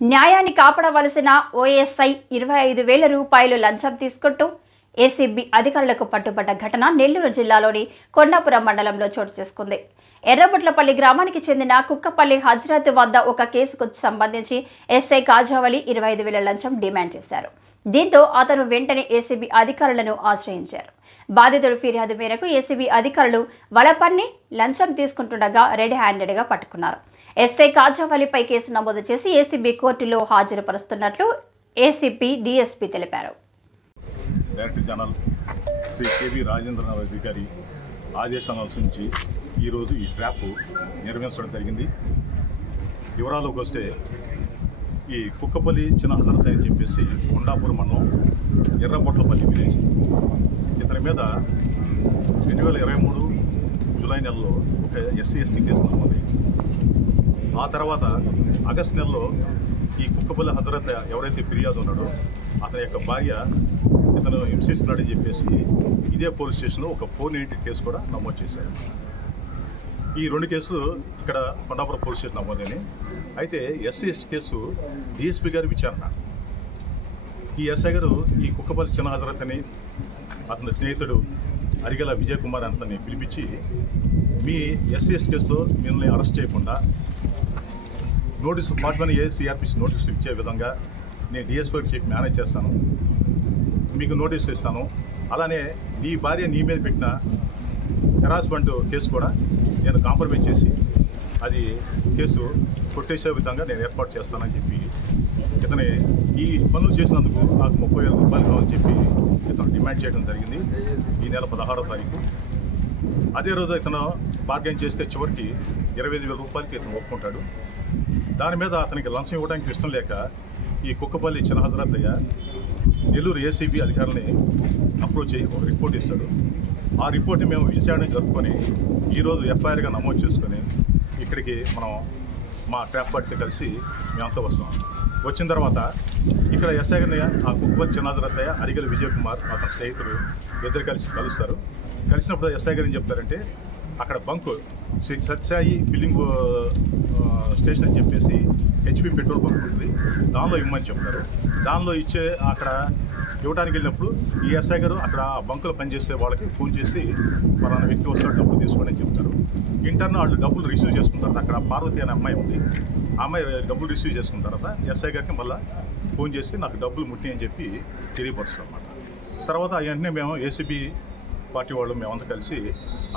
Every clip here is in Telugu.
న్యాయాన్ని కాపాడవలసిన ఓఎస్ఐ 25,000 రూపాయలు లంచం తీసుకుంటూ ఏసీబీ అధికారులకు పట్టుబడ్డ ఘటన నెల్లూరు జిల్లాలోని కొండాపురం మండలంలో చోటు చేసుకుంది. ఎర్రబుట్లపల్లి గ్రామానికి చెందిన కుక్కపల్లి హజ్రత్ వద్ద ఒక కేసుకు సంబంధించి ఎస్ఐ కాజావలి 25,000 లంచం డిమాండ్ చేశారు. దీంతో అతను వెంటనే ఏసీబీ అధికారులను ఆశ్రయించారు. బాధితుడు ఫిర్యాదు మేరకు ఏసీబీ అధికారులు వలపన్ని లంచం తీసుకుంటుండగా రెడ్ హ్యాండెడ్గా పట్టుకున్నారు. ఎస్ఐ కాజావలిపై కేసు నమోదు చేసి ఏసీబీ కోర్టులో హాజరుపరుస్తున్నట్లు ఏసీపీ డీఎస్పీ తెలిపారు. Director general Shri KV Rajendranath అధికారి ఆదేశాలను అనుసరించి ఈరోజు ఈ ట్రాప్ నిర్వహించడం జరిగింది. వివరాల్లోకి వస్తే ఈ కుక్కపల్లి చిన్న హజరత్ అని చెప్పేసి కొండాపురం మండలం ఎర్రబొట్లపల్లి విలేజ్, ఇతని మీద 2023 జూలై నెలలో ఒక ఎస్సీ/ఎస్టీ కేసు నమోదైంది. ఆ తర్వాత ఆగస్టు నెలలో ఈ కుక్కపల్లి హజరత్ ఎవరైతే ఫిర్యాదు ఉన్నాడో అతని యొక్క భార్య ఇతను హింసిస్తున్నాడని చెప్పేసి ఇదే పోలీస్ స్టేషన్లో ఒక 490 కేసు కూడా నమోదు చేశారు. ఈ 2 కేసులు ఇక్కడ కొండాపురం పోలీస్ స్టేషన్ నమోదైనవి. అయితే ఎస్సీ/ఎస్టీ కేసు డిఎస్పీ గారి విచారణ. ఈ ఎస్ఐ గారు ఈ కుక్కపల్లి చిన్న హజరత్ అని అతని స్నేహితుడు అరిగెల విజయ్ కుమార్ అతన్ని పిలిపించి, మీ ఎస్సీ/ఎస్టీ కేసులో మిమ్మల్ని అరెస్ట్ చేయకుండా నోటీసు 41A CRPC నోటీసులు ఇచ్చే విధంగా నేను డిఎస్పీకి చెప్పి మేనేజ్ చేస్తాను, మీకు నోటీసులు ఇస్తాను. అలానే నీ భార్య నీ మీద పెట్టిన హెరాస్మెంట్ కేసు కూడా నేను కాంప్రమైజ్ చేసి అది కేసు కొట్టేసే విధంగా నేను ఏర్పాటు చేస్తానని చెప్పి ఇతని ఈ పనులు చేసినందుకు నాకు 30,000 రూపాయలు కావాలని చెప్పి ఇతను డిమాండ్ చేయడం జరిగింది. ఈ నెల 16వ తారీఖు. అదే రోజు ఇతను బార్గెన్ చేస్తే చివరికి 25,000 రూపాయలకి ఇతను ఒప్పుకుంటాడు. దాని మీద అతనికి లంచం ఇవ్వడానికి ఇష్టం లేక ఈ కుక్కపల్లి చిన్న హజరతయ్య నెల్లూరు ఏసీబీ అధికారులని అప్రోచ్ అయ్యి ఒక రిపోర్ట్ ఇస్తాడు. ఆ రిపోర్ట్ని మేము విచారణ జరుపుకొని ఈరోజు ఎఫ్ఐఆర్గా నమోదు చేసుకొని ఇక్కడికి మనం మా ట్రాప్ పార్టీతో కలిసి మేమంతా వస్తాం. వచ్చిన తర్వాత ఇక్కడ ఎస్ఐ గారిని ఆ కుక్కపల్లి చిన్న హజరతయ్య అరిగెల విజయ్ కుమార్ అతని స్నేహితుడు ఇద్దరు కలుస్తారు. కలిసినప్పుడు ఎస్ఐ గారు ఏం చెప్తారంటే, అక్కడ బంకు శ్రీ సత్సాయి ఫిల్లింగ్ స్టేషన్ అని చెప్పేసి హెచ్పి పెట్రోల్ బంక్ ఉంటుంది, దానిలో ఇవ్వమని చెప్తారు. దానిలో అక్కడ ఇవ్వడానికి వెళ్ళినప్పుడు ఈ ఎస్ఐ గారు అక్కడ బంకులో పనిచేసే వాళ్ళకి ఫోన్ చేసి పలానా వ్యక్తి వస్తాడు, డబ్బులు తీసుకోండి అని చెప్తారు. ఇంటర్న్ వాళ్ళు డబ్బులు రిసీవ్ చేసుకున్న తర్వాత అక్కడ పార్వతి అనే అమ్మాయి ఉంది, ఆ అమ్మాయి డబ్బులు రిసీవ్ చేసుకున్న తర్వాత ఎస్ఐ గారికి మళ్ళీ ఫోన్ చేసి నాకు డబ్బులు ముట్టి అని చెప్పి తెలియపరుస్తాం అన్నమాట. తర్వాత వెంటనే మేము ఏసీబీ పార్టీ వాళ్ళు మేమంతా కలిసి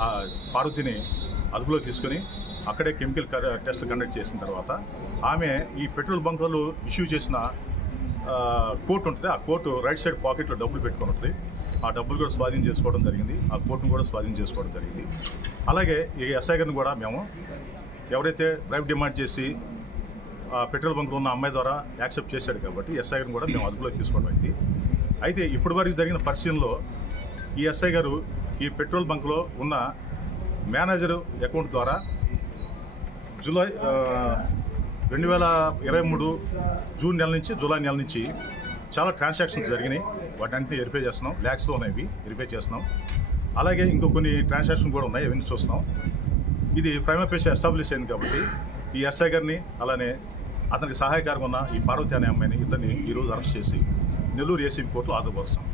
ఆ పార్వతిని అదుపులో తీసుకొని అక్కడే కెమికల్ టెస్ట్ కండక్ట్ చేసిన తర్వాత ఆమె ఈ పెట్రోల్ బంకులు ఇష్యూ చేసిన కోర్టు ఉంటుంది, ఆ కోర్టు రైట్ సైడ్ పాకెట్లో డబ్బులు పెట్టుకొని ఉంటుంది. ఆ డబ్బులు కూడా స్వాధీనం చేసుకోవడం జరిగింది, ఆ కోర్టును కూడా స్వాధీనం చేసుకోవడం జరిగింది. అలాగే ఈ ఎస్ఐ గారిని కూడా మేము ఎవరైతే బ్రైబ్ డిమాండ్ చేసి ఆ పెట్రోల్ బంకులో ఉన్న అమ్మాయి ద్వారా యాక్సెప్ట్ చేశాడు కాబట్టి ఎస్ఐ గారిని కూడా మేము అదుపులో తీసుకోవడం అయింది. అయితే ఇప్పటి వరకు జరిగిన పరిశీలనలో ఈ ఎస్ఐ గారు ఈ పెట్రోల్ బంకులో ఉన్న మేనేజరు అకౌంట్ ద్వారా జూలై 2023 జూన్ నెల నుంచి జూలై నెల నుంచి చాలా ట్రాన్సాక్షన్స్ జరిగినాయి. వాటన్నింటినీ వెరిఫై చేస్తున్నాం, ల్యాక్స్లో ఉన్నాయి, వెరిఫై చేస్తున్నాం. అలాగే ఇంకో కొన్ని ట్రాన్సాక్షన్ కూడా ఉన్నాయి, అవన్నీ చూస్తున్నాం. ఇది ప్రైమా ఫేసి ఎస్టాబ్లిష్ అయింది కాబట్టి ఈ ఎస్ఐ గారిని అలానే అతనికి సహాయకారంగా ఉన్న ఈ పార్వతి అనే అమ్మాయిని ఇద్దరిని ఈరోజు అరెస్ట్ చేసి నెల్లూరు ఏసీబీ కోర్టులో హాజరుపరుస్తాం.